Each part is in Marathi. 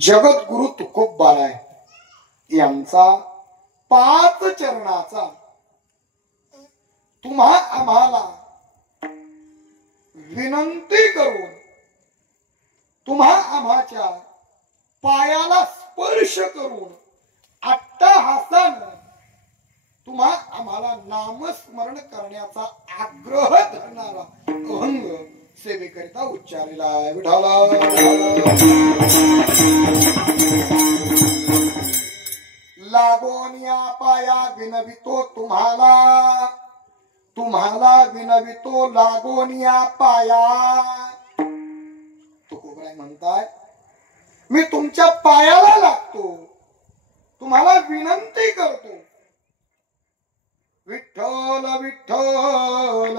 जगद्गुरु तुकोबाराय यांचा 5 चरणाचा तुम्हा आम्हाला विनंती करून तुम्हा आम्हाच्या पायाला स्पर्श करून अट्टहासानं तुम्हा आम्हाला नामस्मरण करण्याचा आग्रह धरणारा अभंग सेवेकरिता उच्चारलेला आहे. विठाला लागोनिया पाया विनवितो तुम्हाला, तुम्हाला विनवितो लागोनिया पाया. तुकोबराय म्हणताय मी तुमच्या पायाला लागतो, तुम्हाला विनंती करतो. विठ्ठल विठ्ठल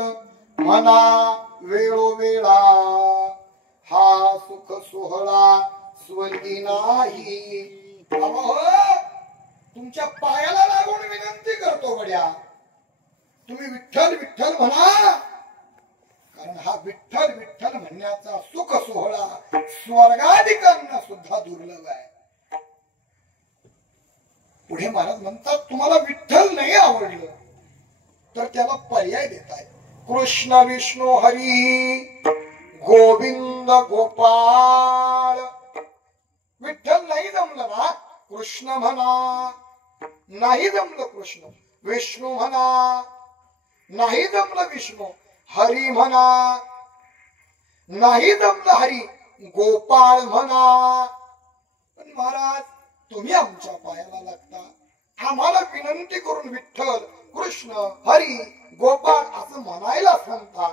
म्हणा वेळोवेळा, हा सुख सोहळा स्वर्गी नाही. तुमच्या पायाला लागून विनंती करतो बड्या, तुम्ही विठ्ठल विठ्ठल म्हणा. कारण हा विठ्ठल विठ्ठल म्हणण्याचा सुख सोहळा स्वर्गाधिकांना सुद्धा दुर्लभ आहे. पुढे महाराज म्हणतात तुम्हाला विठ्ठल नाही आवडलं तर त्याला पर्याय देताय. कृष्ण विष्णू हरी गोविंद गोपाळ. विठ्ठल नाही जमलं ना कृष्ण म्हणा, नाही जमलं कृष्ण. विष्णू म्हणा, नाही जमलं विष्णू. हरी म्हणा, नाही जमलं हरी. गोपाळ म्हणा. पण महाराज तुम्ही आमच्या पायाला लागता, आम्हाला विनंती करून विठ्ठल कृष्ण हरी गोपाळ असं म्हणायला सांगता.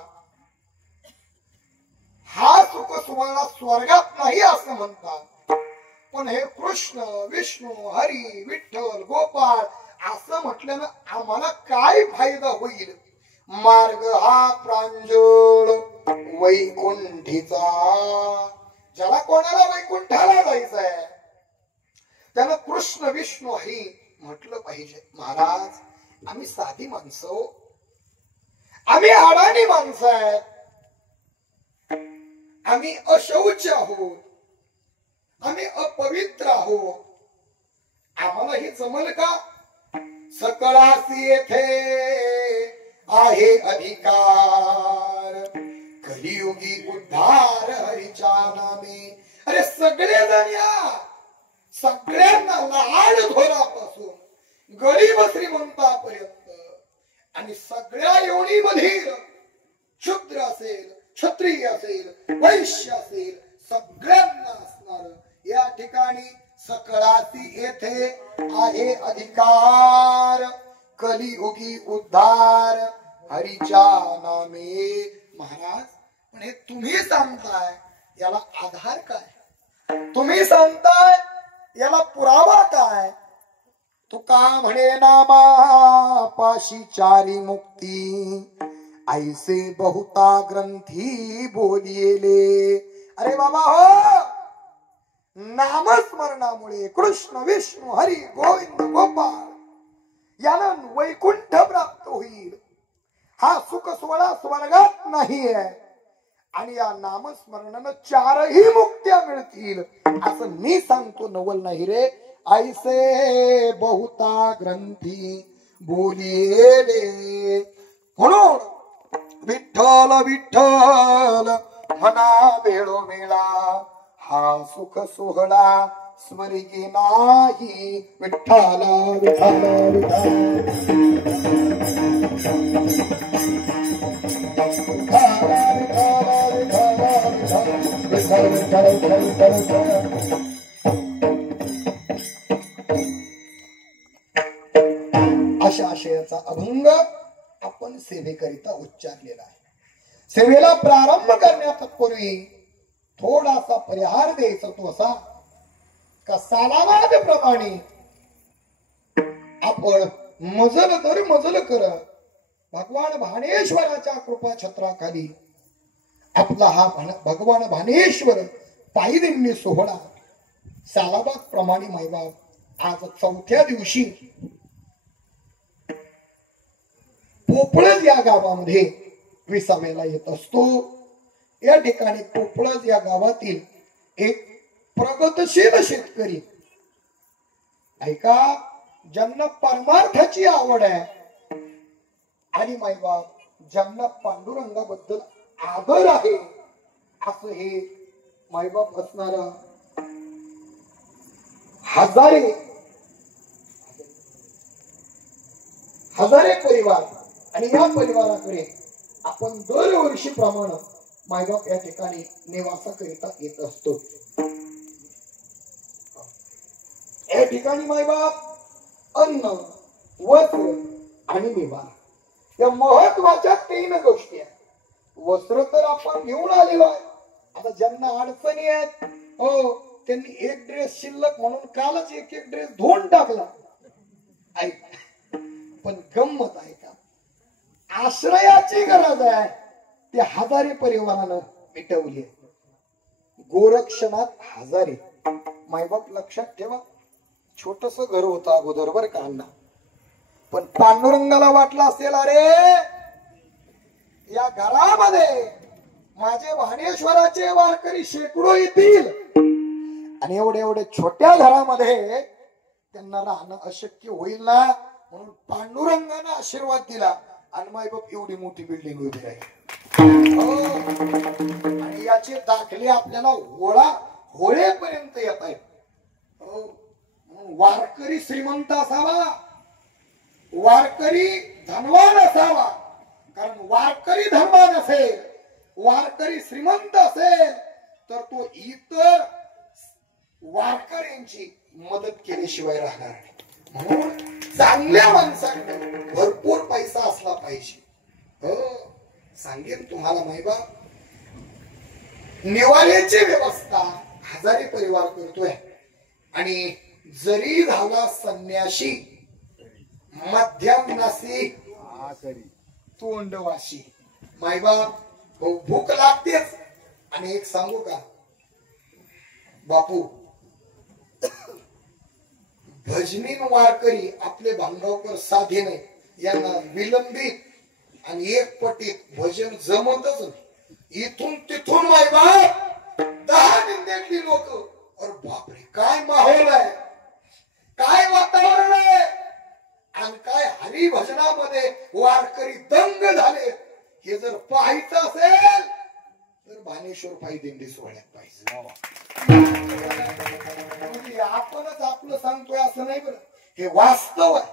हा सुख सोहळा स्वर्गात नाही असं म्हणता. पण हे कृष्ण विष्णू हरी विठ्ठल गोपाळ असं म्हटल्यानं आम्हाला काय फायदा होईल. मार्ग हा प्रांजळ वैकुंठीचा. ज्याला कोणाला वैकुंठाला जायचंय त्यानं कृष्ण विष्णू हरी म्हटलं पाहिजे. महाराज आम्ही साधी माणसं, आम्ही अडाणी माणसं आहेत, आम्ही अशौच आहोत, आम्ही अपवित्र आहोत. आम्हाला हे जमल का. सकळासी येथे आहे अधिकार, कलियुगी उद्धार हरीच्या नामे. अरे सगळेजण या, सगळ्यांना लहान थोरापासून गरीब श्रीमंतापर्यंत आणि सगळ्या योनीमधील शूद्र असेल क्षत्रिय असेल वैश्य असेल सगळ्यांना असणार या ठिकाणी सकळासी येथे आहे अधिकार, कलियुगी उद्धार हरीच्या नामे. महाराज पण हे तुम्ही सांगताय याला आधार काय, तुम्ही सांगताय याला पुरावा काय. तुका म्हणे नामा पाशी चारी मुक्ती, ऐसे बहुता ग्रंथी बोलिले. अरे बाबा हो, नामस्मरणामुळे कृष्ण विष्णू हरी गोविंद गोपाळ याला वैकुंठ प्राप्त होईल. हा सुख सोहळा स्वर्गात नाहीये आणि या नामस्मरणानं 4ही मुक्त्या मिळतील असं मी सांगतो, नवल नाही रे. ऐसे बहुता ग्रंथी बोलिले. म्हणून विठ्ठल विठ्ठल म्हणा वेळोवेळा, हा सुख सोहळा स्वर्गी नाही. विठ्ठल विठ्ठल अशा आशयाचा अभंग आपण सेवेकरिता उच्चारलेला आहे. सेवेला प्रारंभ करण्यापूर्वी थोडासा परिहार द्यायचा तो असा का सालावाद प्रमाणे आपण मजल दर मजल करत भगवान भानेश्वराच्या कृपा छत्राखाली आपला हा भगवान भानेश्वर पायदिंडी सोहळा सालाबाद प्रमाणे मैबाब आज 4थ्या दिवशी पोपळज या गावामध्ये विसाव्याला येत असतो. या ठिकाणी पोपळज या गावातील एक प्रगतशील शेतकरी ऐका, ज्यांना परमार्थाची आवड आहे आणि मायबाप ज्यांना पांडुरंगाबद्दल आदर आहे, असं हे मायबाप असणार हजारे परिवार, आणि या परिवाराकडे आपण दरवर्षी प्रमाणे मायबाप या ठिकाणी निवासाकरिता येत असतो. या ठिकाणी मायबाप अन्न, वस्त्र आणि निवारा या महत्वाच्या 3 गोष्टी आहेत. वस्त्र तर आपण घेऊन आलेलो आहे. आता ज्यांना अडचणी आहेत हो, त्यांनी एक ड्रेस शिल्लक म्हणून कालच एक ड्रेस धुवून टाकला. पण गंमत आहे का, आश्रयाची गरज आहे ते हजारे परिवारानं मिटवली आहे. गोरक्षनाथ हजारे मायबाप लक्षात ठेवा, छोटस घर होतं अगोदर बर का अण्णा, पण पांडुरंगाला वाटलं असेल अरे या घरामध्ये माझे वाणेश्वराचे वारकरी शेकडो येतील, आणि एवढे छोट्या घरामध्ये त्यांना राहणं अशक्य होईल ना, म्हणून पांडुरंगाने आशीर्वाद दिला आणि मायबाप एवढी मोठी बिल्डिंग उभी राहिली. आणि याचे दाखले आपल्याला होळेपर्यंत येत आहेत. वारकरी श्रीमंत असावा, वारकरी धनवान असावा, कारण वारकरी धनवान असेल, वारकरी श्रीमंत असेल तर तो इतर वारकऱ्यांची मदत केल्याशिवाय राहणार नाही. म्हणून चांगल्या माणसाकडे भरपूर पैसा असला पाहिजे. हो, सांगेन तुम्हाला मायबा, निवाऱ्याची व्यवस्था हजारे परिवार करतोय. आणि जरी झाला संन्याशी, मध्यमनासी, तोंडवाशी, मायबा भूक लागतेच. आणि एक सांगू का बापू, भजनीन वारकरी आपले भांगावकर साधे नाही, यांना विलंबित आणि एक पटीत भजन जमतच नाही. इथून तिथून मायबा 10 निंद्यातली लोक, अरे बापरे काय माहोल आहे, काय वातावरण आहे, आणि काय हरिभजनामध्ये वारकरी दंग झाले. हे जर पाहायचं असेल तर भानेश्वर पायी दिंडी सोहळ्यात पाहिजे. आपणच आपलं सांगतोय असं नाही बरं, हे वास्तव आहे.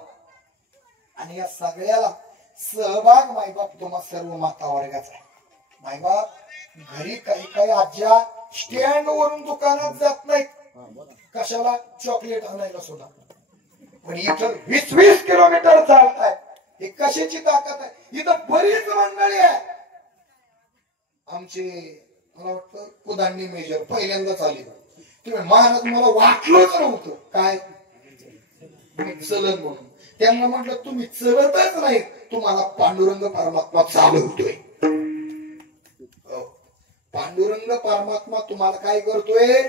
आणि या सगळ्याला सहभाग मायबाप तुम्हा सर्व माता वर्गाचा आहे. मायबाप घरी काही आज्या स्टँड वरून दुकानात जात नाहीत, कशाला चॉकलेट आणायला सुद्धा, पण इथं 20-20 किलोमीटर चालताय. हे कशाची ताकद आहे. इथं बरीच मंडळी आहे. आमचे मला वाटतं कुदांनी मेजर पहिल्यांदाच आले. तुम्ही महाराज मला वाटलंच नव्हतं काय चलन म्हणून. त्यांना म्हटलं तुम्ही चलतच नाही, तुम्हाला पांडुरंग परमात्मा चालवतोय. पांडुरंग परमात्मा तुम्हाला काय करतोय,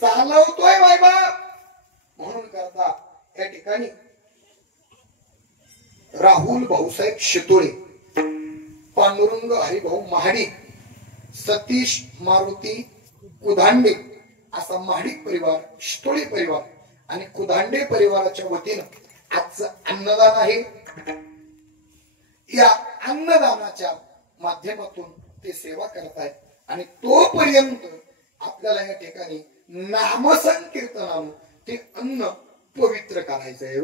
चालवतोय बाबा. म्हणून करता या ठिकाणी राहुल भाऊसाहेब शितोळे, पांडुरंग हरिभाऊ महाडिक, सतीश मारुती कुधांडे असा महाडिक परिवार, शितोळे परिवार आणि कुधांडे परिवाराच्या वतीनं आजचं अन्नदान आहे. या अन्नदानाच्या माध्यमातून ते सेवा करतायत. आणि तोपर्यंत आपल्याला या ठिकाणी नामसंकीर्तनानं ते अन्न पवित्र करायचंय.